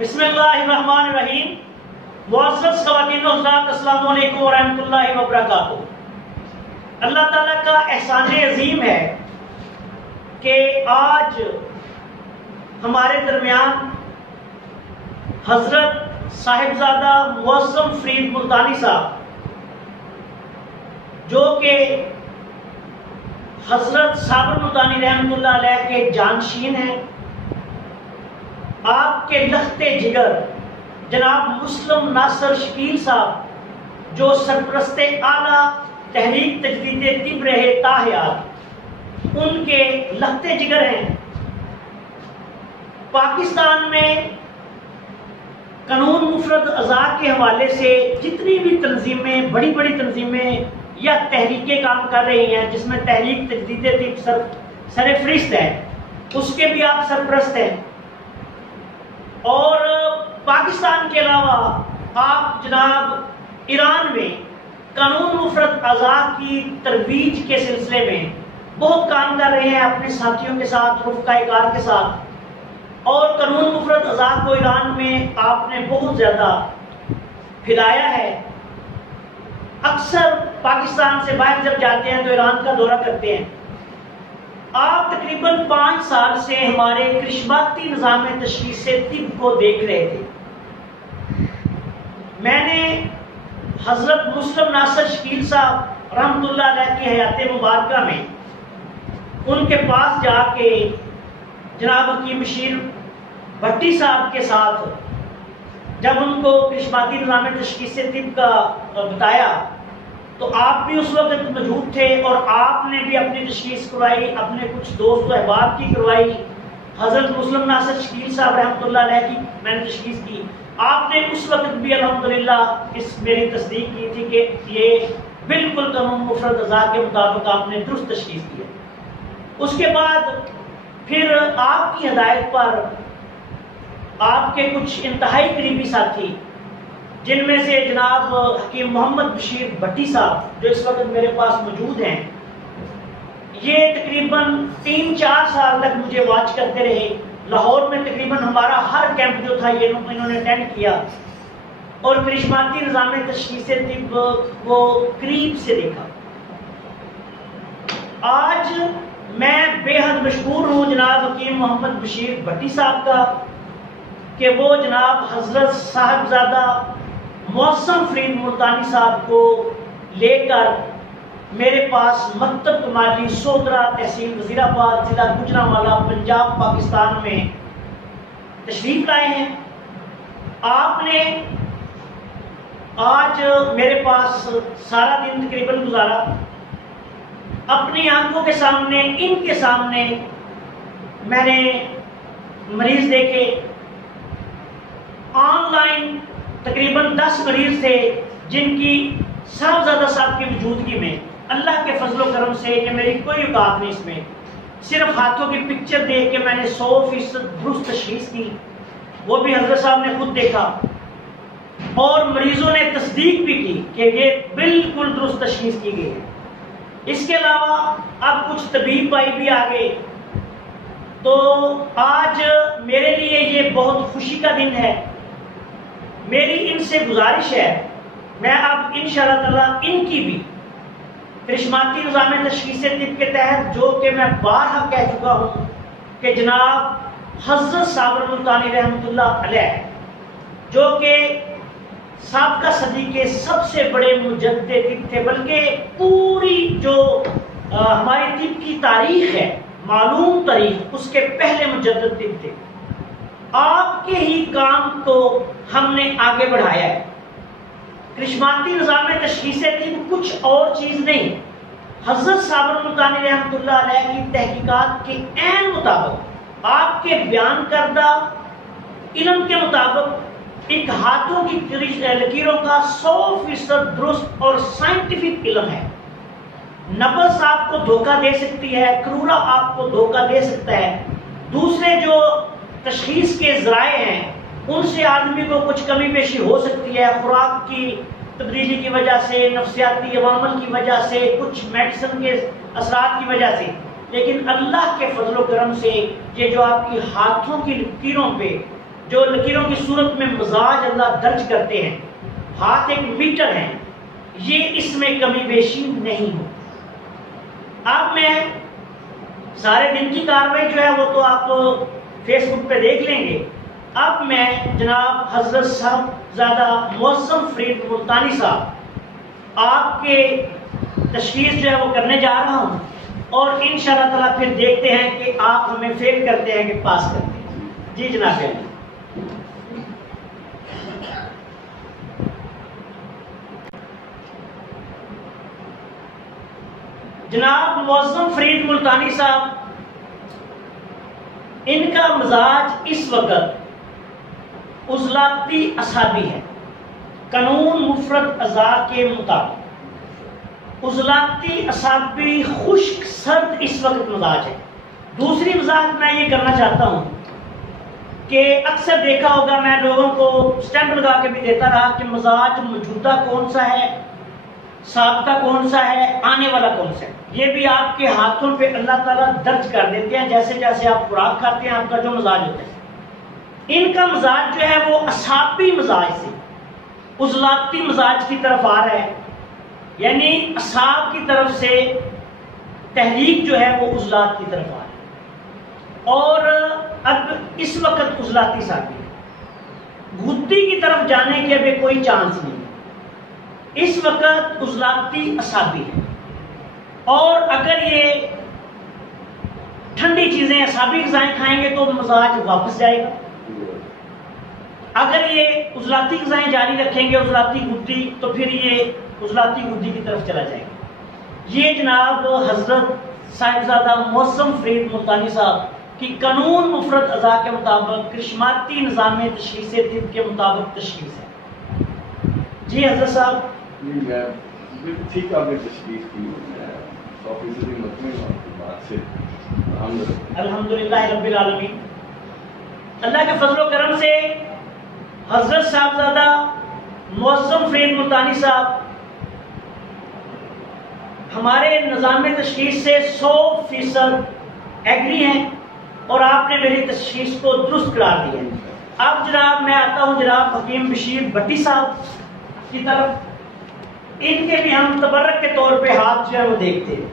بسم اللہ الرحمن الرحیم۔ معزز خواتین و حضرات، السلام علیکم ورحمۃ اللہ وبرکاتہ۔ اللہ تعالیٰ کا احسان عظیم ہے کہ آج ہمارے درمیان حضرت صاحبزادہ معظم فرید ملتانی صاحب، جو کہ حضرت صابر ملتانی رحمۃ اللہ علیہ کے جانشین ہیں، آپ کے لخت جگر جناب مسلم ناصر شکیل صاحب، جو سرپرست اعلیٰ تحریک تجدید طب رہے تا حیات، ان کے لخت جگر ہیں۔ پاکستان میں قانون مفرد اعضاء کے حوالے سے جتنی بھی تنظیمیں، بڑی بڑی تنظیمیں یا تحریکیں کام کر رہی ہیں، جس میں تحریک تجدید طب سر فہرست ہے، اس کے بھی آپ سرپرست ہیں۔ اور پاکستان کے علاوہ آپ جناب ایران میں قانون مفرد اعضاء کی ترویج کے سلسلے میں بہت کام کر رہے ہیں اپنے ساتھیوں کے ساتھ، رفقائے کار کے ساتھ، اور قانون مفرد اعضاء کو ایران میں آپ نے بہت زیادہ پھیلایا ہے۔ اکثر پاکستان سے باہر جب جاتے ہیں تو ایران کا دورہ کرتے ہیں۔ آپ تقریباً 5 سال سے ہمارے کرشماتی نظام تشخیص طب کو دیکھ رہے تھے۔ میں نے حضرت مسلم ناصر شکیل صاحب رحمۃ اللہ علیہ کی حیات مبارکہ میں ان کے پاس جا کے جناب حکیم بشیر بھٹی صاحب کے ساتھ جب ان کو کرشماتی نظام تشخیص طب کا بتایا، تو آپ بھی اس وقت موجود تھے اور آپ نے بھی اپنی تشخیص کروائی، اپنے کچھ دوست و احباب کی کروائی۔ حضرت مسلم ناصر شکیل صاحب رحمۃ اللہ علیہ کی میں نے تشخیص کی۔ آپ نے اس وقت بھی الحمدللہ اس میری تصدیق کی تھی کہ یہ بالکل قانون مفرد اعضاء کے مطابق آپ نے درست تشخیص کی ہے۔ اس کے بعد پھر آپ کی ہدایت پر آپ کے کچھ انتہائی قریبی ساتھی، جن میں سے جناب حکیم محمد بشیر بھٹی صاحب جو اس وقت میرے پاس موجود ہیں، یہ تقریباً 3-4 سال تک مجھے واچ کرتے رہے۔ لاہور میں تقریباً ہمارا ہر کیمپ جو تھا یہ انہوں نے اٹینڈ کیا اور کرشماتی نظام تشخیص طب کو قریب سے دیکھا۔ آج میں بے حد مشکور ہوں جناب حکیم محمد بشیر بھٹی صاحب کا کہ وہ جناب حضرت صاحبزادہ معظم فرید ملتانی صاحب کو لے کر میرے پاس مکتب کمالی سودرا تحصیل وزیرآباد ضلع گوجرانوالہ پنجاب پاکستان میں تشریف لائے ہیں۔ آپ نے آج میرے پاس سارا دن تقریباً گزارا، اپنی آنکھوں کے سامنے، ان کے سامنے میں نے مریض دیکھے۔ آن لائن تقریباً 10 مریض تھے جن کی صاحبزادہ صاحب کی موجودگی میں اللہ کے فضل و کرم سے کہ میری کوئی اوقات نہیں اس میں، صرف ہاتھوں کی پکچر دیکھ کے میں نے 100% درست تشخیص کی۔ وہ بھی حضرت صاحب نے خود دیکھا اور مریضوں نے تصدیق بھی کی کہ یہ بالکل درست تشخیص کی گئی ہے۔ اس کے علاوہ اب کچھ طبیب بھائی بھی آ گئے۔ تو آج میرے لیے یہ بہت خوشی کا دن ہے۔ میری ان سے گزارش ہے، میں اب انشاءاللہ تعالی ان کی بھی کرشماتی نظام تشخیص طب کے تحت، جو کہ میں بارہا کہہ چکا ہوں کہ جناب حضرت صابر ملتانی رحمۃ اللہ علیہ، جو کہ سابقہ صدی کے سب سے بڑے مجدد طب تھے، بلکہ پوری جو ہماری طب کی تاریخ ہے، معلوم تاریخ، اس کے پہلے مجدد طب تھے۔ آپ کے ہی کام کو ہم نے آگے بڑھایا ہے۔ کرشماتی نظام تشخیص طب کچھ اور چیز نہیں، حضرت صابر ملتانی رحمۃ اللہ علیہ کی تحقیقات کے عین مطابق، آپ کے بیان کردہ علم کے مطابق ایک ہاتھوں کی لکیروں کا 100% درست اور سائنٹیفک علم ہے۔ نبض آپ کو دھوکہ دے سکتی ہے، کرورا آپ کو دھوکہ دے سکتا ہے، دوسرے جو تشخیص کے ذرائع ہیں ان سے آدمی کو کچھ کمی بیشی ہو سکتی ہے، خوراک کی تبدیلی کی وجہ سے، نفسیاتی عوامل کی وجہ سے، کچھ میڈیسن کے اثرات کی وجہ سے، لیکن اللہ کے فضل و کرم سے یہ جو آپ کی ہاتھوں کی لکیروں پہ جو لکیروں کی صورت میں مزاج اللہ درج کرتے ہیں، ہاتھ ایک میٹر ہے، یہ اس میں کمی بیشی نہیں ہو۔ اب میں سارے دن کی کاروائی جو ہے وہ تو آپ فیس بک پہ دیکھ لیں گے۔ اب میں جناب حضرت صاحبزادہ موسم فرید ملتانی صاحب آپ کے تشخیص جو ہے وہ کرنے جا رہا ہوں، اور انشاءاللہ تعالیٰ پھر دیکھتے ہیں کہ آپ ہمیں فیل کرتے ہیں کہ پاس کرتے ہیں۔ جی جناب علی۔ جناب موسم فرید ملتانی صاحب، ان کا مزاج اس وقت عضلاتی اعصابی ہے، قانون مفرد اعضاء کے مطابق عضلاتی اعصابی خشک سرد اس وقت مزاج ہے۔ دوسری وضاحت میں یہ کرنا چاہتا ہوں کہ اکثر دیکھا ہوگا میں لوگوں کو سٹیمپ لگا کے بھی دیتا رہا کہ مزاج موجودہ کون سا ہے، سابقہ کون سا ہے، آنے والا کون سا ہے۔ یہ بھی آپ کے ہاتھوں پہ اللہ تعالیٰ درج کر دیتے ہیں، جیسے جیسے آپ خوراک کھاتے ہیں آپ کا جو مزاج ہوتا ہے۔ ان کا مزاج جو ہے وہ اعصابی مزاج سے عضلاتی مزاج کی طرف آ رہا ہے، یعنی اعصاب کی طرف سے تحریک جو ہے وہ عضلات کی طرف آ رہا ہے، اور اب اس وقت عضلاتی ساتھی ہے، غدی کی طرف جانے کے ابھی کوئی چانس نہیں ہے، اس وقت عضلاتی اعصابی ہے۔ اور اگر یہ ٹھنڈی چیزیں اعصابی غذائیں کھائیں گے تو مزاج واپس جائے گا، اگر یہ عضلاتی غذائیں جاری رکھیں گے عضلاتی غدی، تو پھر یہ عضلاتی غدی کی طرف چلا جائے گا۔ یہ جناب حضرت صاحبزادہ موسم فرید ملتانی صاحب کی قانون مفرد اعضاء کے مطابق کرشماتی نظام تشخیص طب کے مطابق تشخیص ہے۔ جی حضرت صاحب۔ ٹھیک آپ نے تشخیص کی، 100% مطمئن ہوں آپ کی بات سے، الحمدللہ رب العالمین۔ اللہ کے فضل و کرم سے حضرت صاحبزادہ موسم فرید ملتانی صاحب ہمارے نظام تشخیص سے 100% ایگری ہیں، اور آپ نے میری تشخیص کو درست قرار دیا ہے۔ اب جناب میں آتا ہوں جناب حکیم بشیر بھٹی صاحب کی طرف، ان کے بھی ہم تبرک کے طور پہ ہاتھ جو ہے وہ دیکھتے ہیں۔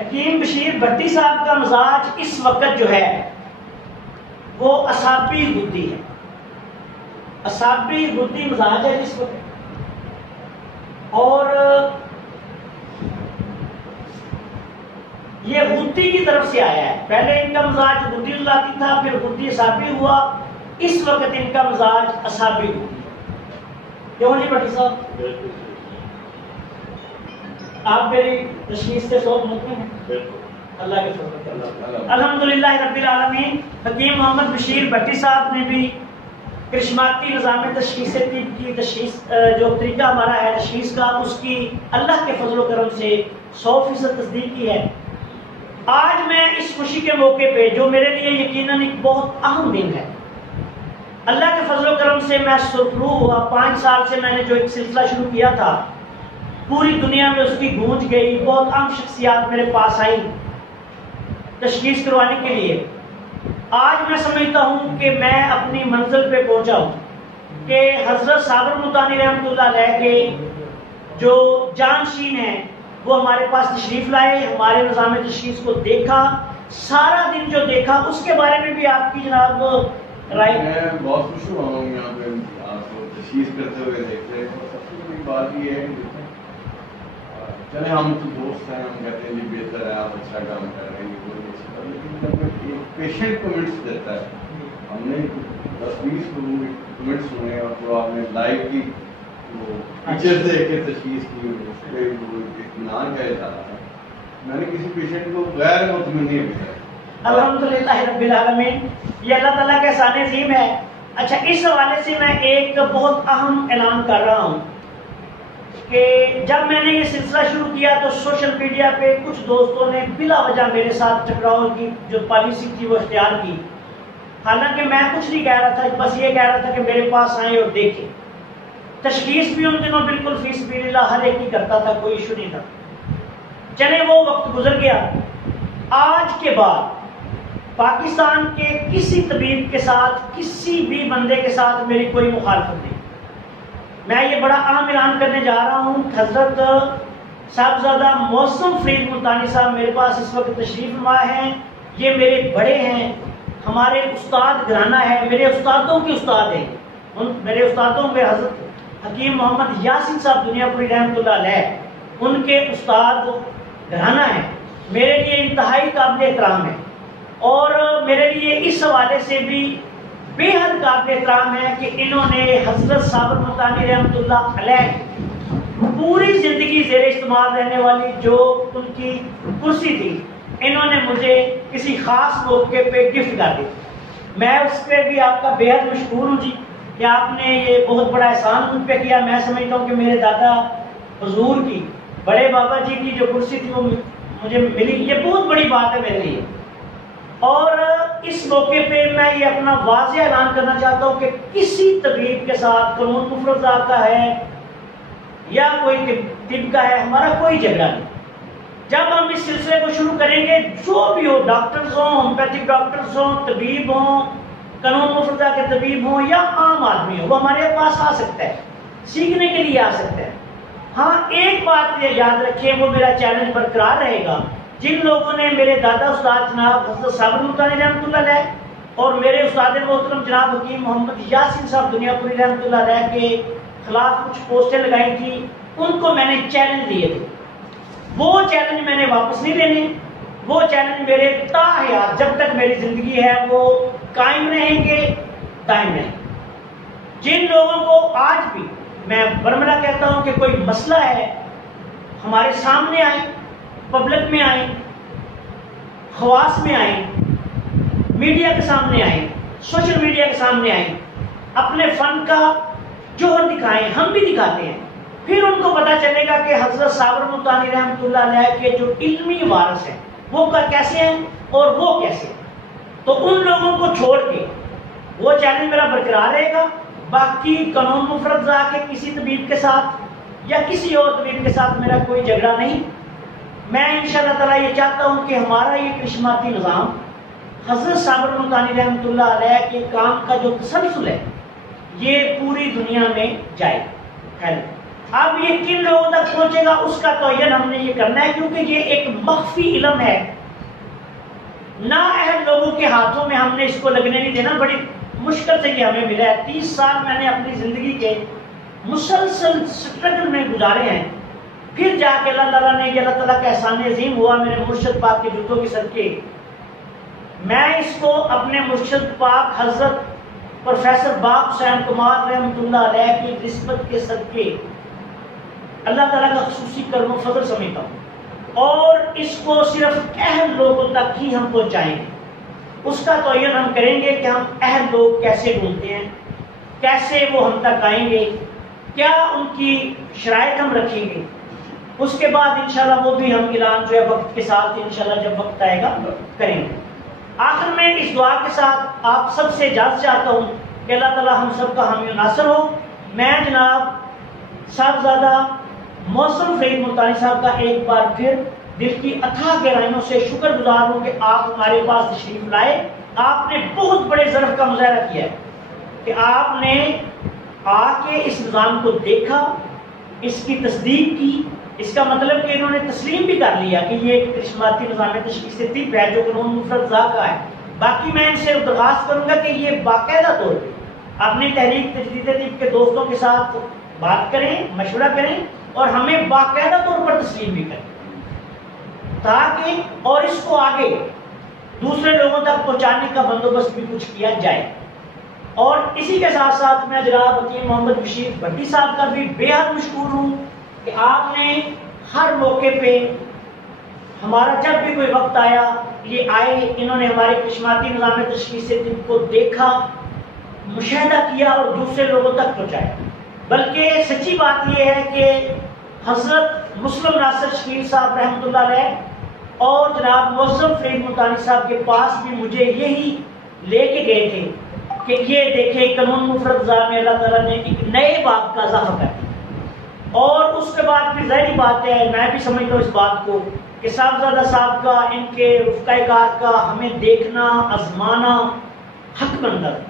حکیم بشیر بھٹی صاحب کا مزاج اس وقت جو ہے وہ اعصابی غدی ہے، اعصابی غدی مزاج ہے اس وقت، اور یہ غدی کی طرف سے آیا ہے۔ پہلے ان کا مزاج غدی عضلاتی تھا، پھر غدی اعصابی ہوا، اس وقت ان کا مزاج اعصابی غدی ہے۔ کیوں جی بھٹی صاحب؟ آپ میری تشخیص سے سو مطمئن ہیں؟ اللہ کے فضل الحمدللہ رب العالمین۔ حکیم محمد بشیر بھٹی صاحب نے بھی کرشماتی نظام تشخیص طب کی تشخیص جو طریقہ ہمارا ہے تشخیص کا، اس کی اللہ کے فضل و کرم سے 100% تصدیق کی ہے۔ آج میں اس خوشی کے موقع پہ جو میرے لیے یقیناً ایک بہت اہم دن ہے، اللہ کے فضل و کرم سے میں سرخرو ہوا۔ 5 سال سے میں نے جو ایک سلسلہ شروع کیا تھا، پوری دنیا میں اس کی گونج گئی، بہت اہم شخصیات میرے پاس آئی تشخیص کروانے کے لیے۔ آج میں سمجھتا ہوں کہ میں اپنی منزل پہ پہنچا ہوں کہ حضرت صابر ملتانی رحمۃ اللہ علیہ کے جو جانشین ہیں وہ ہمارے پاس تشریف لائے، ہمارے نظام تشخیص کو دیکھا، سارا دن جو دیکھا اس کے بارے میں بھی آپ کی جناب رائے؟ میں بہت خوش ہوا ہوں یہاں پہ آپ کو تشخیص کرتے ہوئے دیکھ رہے ہیں۔ سب سے بڑی بات یہ ہے کہ چلے ہم تو دوست ہیں، ہم کہتے ہیں جی بہتر ہے، آپ اچھا کام کر رہے ہیں، لیکن جب ایک پیشنٹ کمنٹس دیتا ہے، ہم نے 10-20 کمنٹس سنے اور جو آپ نے لائیو کی وہ پکچر دیکھ کے تشخیص کی، اس پہ وہ اطمینان کا اظہار ہے۔ میں نے کسی پیشنٹ کو غیر مطمئن نہیں بتایا۔ الحمدللہ رب العالمین، یہ اللہ تعالیٰ کا احسان عظیم ہے۔ اچھا، اس حوالے سے میں ایک بہت اہم اعلان کر رہا ہوں کہ جب میں نے یہ سلسلہ شروع کیا تو سوشل میڈیا پہ کچھ دوستوں نے بلا وجہ میرے ساتھ ٹکراؤ کی جو پالیسی تھی وہ اختیار کی، حالانکہ میں کچھ نہیں کہہ رہا تھا، بس یہ کہہ رہا تھا کہ میرے پاس آئیں اور دیکھیں۔ تشخیص بھی ان دنوں بالکل فی سبیل اللہ ہر ایک ہی کرتا تھا، کوئی ایشو نہیں تھا۔ چلے وہ وقت گزر گیا۔ آج کے بعد پاکستان کے کسی طبیب کے ساتھ، کسی بھی بندے کے ساتھ میری کوئی مخالفت نہیں۔ میں یہ بڑا اہم اعلان کرنے جا رہا ہوں، حضرت صاحبزادہ موسم فرید ملتانی صاحب میرے پاس اس وقت تشریف فرما ہیں۔ یہ میرے بڑے ہیں، ہمارے استاد گھرانہ ہے، میرے استادوں کے استاد ہیں۔ میرے استادوں میں حضرت حکیم محمد یاسین صاحب دنیا پوری رحمۃ اللہ علیہ، ان کے استاد گھرانہ ہیں، میرے لیے انتہائی قابل احترام ہے، اور میرے لیے اس حوالے سے بھی بے حد قابل احترام ہے کہ انہوں نے حضرت صابر ملتانی رحمۃ اللہ علیہ پوری زندگی زیر استعمال رہنے والی جو ان کی کرسی تھی، انہوں نے مجھے کسی خاص موقع پہ گفٹ کر دی۔ میں اس پہ بھی آپ کا بے حد مشکور ہوں جی کہ آپ نے یہ بہت بڑا احسان مجھ پہ کیا۔ میں سمجھتا ہوں کہ میرے دادا حضور کی، بڑے بابا جی کی جو کرسی تھی وہ مجھے ملی، یہ بہت بڑی بات ہے میرے لیے۔ اور اس موقع پہ میں یہ اپنا واضح اعلان کرنا چاہتا ہوں کہ کسی طبیب کے ساتھ قانون مفرد کا ہے یا کوئی طب کا ہے، ہمارا کوئی جھگڑا نہیں۔ جب ہم اس سلسلے کو شروع کریں گے، جو بھی ہو، ڈاکٹرز ہوں، ہومیوپیتھک ڈاکٹرز ہوں، طبیب ہوں، قانون مفردہ کے طبیب ہوں یا عام آدمی ہو، وہ ہمارے پاس آ سکتا ہے، سیکھنے کے لیے آ سکتا ہے۔ ہاں ایک بات یہ یاد رکھیں، وہ میرا چیلنج برقرار رہے گا، جن لوگوں نے میرے دادا استاد جناب حضرت صابر ملتانی رحمۃ اللہ علیہ اور میرے استاد محترم جناب حکیم محمد یاسین صاحب دنیا پوری رحمۃ اللہ علیہ کے خلاف کچھ پوسٹیں لگائی تھی، ان کو میں نے چیلنج دیے تھے۔ وہ چیلنج میں نے واپس نہیں لینے، وہ چیلنج میرے تا حیات جب تک میری زندگی ہے وہ قائم رہیں گے، دائم رہیں گے۔ جن لوگوں کو آج بھی میں برملا کہتا ہوں کہ کوئی مسئلہ ہے، ہمارے سامنے آئیں، پبلک میں آئیں، خواص میں آئیں، میڈیا کے سامنے آئیں، سوشل میڈیا کے سامنے آئیں، اپنے فن کا جوہر دکھائیں، ہم بھی دکھاتے ہیں۔ پھر ان کو پتا چلے گا کہ حضرت صابر ملتانی رحمۃ اللہ علیہ کے جو علمی وارث ہیں وہ کیسے ہیں اور وہ کیسے ہیں۔ تو ان لوگوں کو چھوڑ کے وہ چیلنج میرا برقرار رہے گا۔ باقی قانون مفرد کے کسی طبیب کے ساتھ یا کسی اور طبیب کے ساتھ میرا کوئی جھگڑا نہیں۔ میں انشاءاللہ تعالیٰ یہ چاہتا ہوں کہ ہمارا یہ کرشماتی نظام حضرت صابر ملتانی رحمۃ اللہ علیہ کے کام کا جو تسلسل ہے یہ پوری دنیا میں جائے پھیلے۔ اب یہ کن لوگوں تک پہنچے گا اس کا تعین ہم نے یہ کرنا ہے، کیونکہ یہ ایک مخفی علم ہے، نااہل لوگوں کے ہاتھوں میں ہم نے اس کو لگنے نہیں دینا۔ بڑی مشکل سے یہ ہمیں ملا ہے، 30 سال میں نے اپنی زندگی کے مسلسل سٹرگل میں گزارے ہیں، پھر جا کے اللہ تعالیٰ نے یہ اللہ تعالیٰ کا احسان عظیم ہوا میرے مرشد پاک کے جوتوں کے صدقے میں اس کو اپنے مرشد پاک حضرت پروفیسر باق حسین کمار رحمۃ اللہ علیہ کی نسبت کے صدقے اللہ تعالیٰ کا خصوصی کرم و فضل سمجھتا ہوں، اور اس کو صرف اہل لوگوں تک ہی ہم پہنچائیں گے۔ اس کا تعین ہم کریں گے کہ ہم اہل لوگ کیسے ڈھونڈتے ہیں، کیسے وہ ہم تک آئیں گے، کیا ان کی شرائط ہم رکھیں گے۔ اس کے بعد انشاءاللہ وہ بھی ہم اعلان جو ہے وقت کے ساتھ انشاءاللہ جب وقت آئے گا کریں گے۔ آخر میں اس دعا کے ساتھ آپ سب سے اجازت چاہتا ہوں کہ اللہ تعالیٰ ہم سب کا حامی و ناصر ہو۔ میں جناب صاحبزادہ موسم فرید ملتانی صاحب کا ایک بار پھر دل کی اتھاہ گہرائیوں سے شکر گزار ہوں کہ آپ ہمارے پاس تشریف لائے۔ آپ نے بہت بڑے ظرف کا مظاہرہ کیا ہے کہ آپ نے آ کے اس نظام کو دیکھا، اس کی تصدیق کی۔ اس کا مطلب کہ انہوں نے تسلیم بھی کر لیا کہ یہ ایک کرشماتی نظام تشخیص طب ہے جو قانون مفرد کا ہے۔ باقی میں ان سے درخواست کروں گا کہ یہ باقاعدہ طور پہ اپنی تحریک تجدید طب کے دوستوں کے ساتھ بات کریں، مشورہ کریں اور ہمیں باقاعدہ طور پر تسلیم بھی کریں، تاکہ اور اس کو آگے دوسرے لوگوں تک پہنچانے کا بندوبست بھی کچھ کیا جائے۔ اور اسی کے ساتھ ساتھ میں جناب حکیم محمد بشیر بھٹی صاحب کا بھی بے حد مشکور ہوں کہ آپ نے ہر موقع پہ ہمارا جب بھی کوئی وقت آیا یہ آئے، انہوں نے ہمارے کرشماتی نظام تشخیص طب کو دیکھا، مشاہدہ کیا اور دوسرے لوگوں تک پہنچایا۔ بلکہ سچی بات یہ ہے کہ حضرت مسلم ناصر شکیل صاحب رحمۃ اللہ علیہ اور جناب موسم فرید ملتانی صاحب کے پاس بھی مجھے یہی لے کے گئے تھے کہ یہ دیکھیں قانون مفرد میں اللہ تعالیٰ نے ایک نئے باب کا اضافہ کر دیا۔ اور اس کے بعد پھر ظاہری بات ہے، میں بھی سمجھتا ہوں اس بات کو کہ صاحبزادہ صاحب کا، ان کے رفقائے کار کا ہمیں دیکھنا، آزمانا حق بنتا ہے۔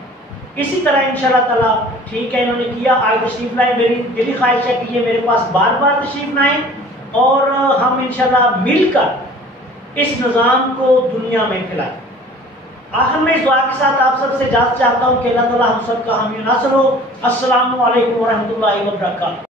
اسی طرح انشاءاللہ تعالیٰ ٹھیک ہے انہوں نے کیا، آج تشریف لائے، میری دلی خواہش ہے کہ یہ میرے پاس بار بار تشریف لائیں اور ہم انشاءاللہ مل کر اس نظام کو دنیا میں پھیلائیں۔ آخر میں اس دعا کے ساتھ آپ سب سے اجازت چاہتا ہوں کہ اللہ تعالیٰ ہم سب کا حامی و ناصر ہو۔ السلام علیکم ورحمۃ اللہ وبرکاتہ۔